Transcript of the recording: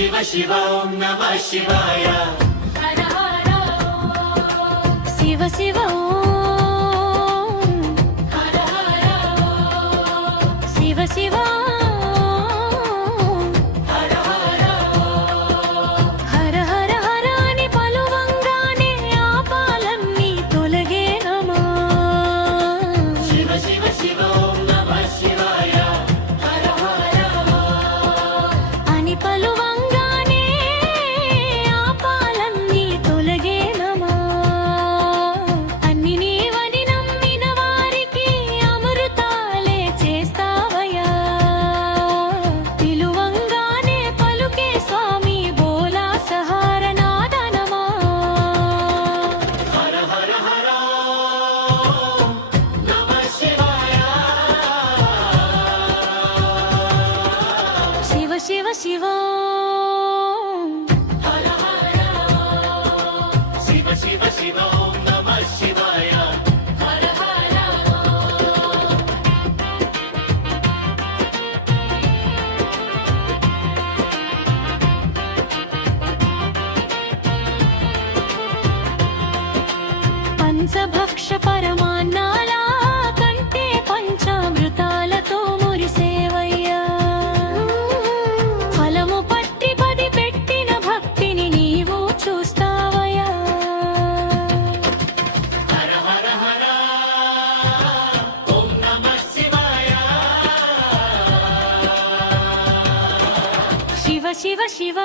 శివ శివ ఓం నమః శివాయ హర హర ఓం శివ శివ ఓం హర హర ఓం శివ శివ ఓం హర హర ఓం హర హర హర అని పలువంగానే ఆపాలన్నీ తొలగేనమా శివ శివ శివ ఓం నమః శివాయ హర హర ఓం అని పలువంగానే ఆపాలన్నీ తొలగేనమా అన్ని నీవని నమ్మిన వారికి అమృతాలే చేస్తావయ్యా పిలువంగానే పలుకే స్వామి బోలా సహార నాదనమా హర హర హర ఓం నమః శివాయ శివ శివ శివ హర హర ఓం శివ శివ శివ ఓం నమః శివాయ హర హర పంచభక్ష పరమాన్నాల కంటే పంచామృతాలతో మురిసేవయ్యా ఫలము పట్టి పది పెట్టిన భక్తిని నీవు చూస్తావయ్యా హర హర హర ఓం నమః శివాయ శివ శివ శివ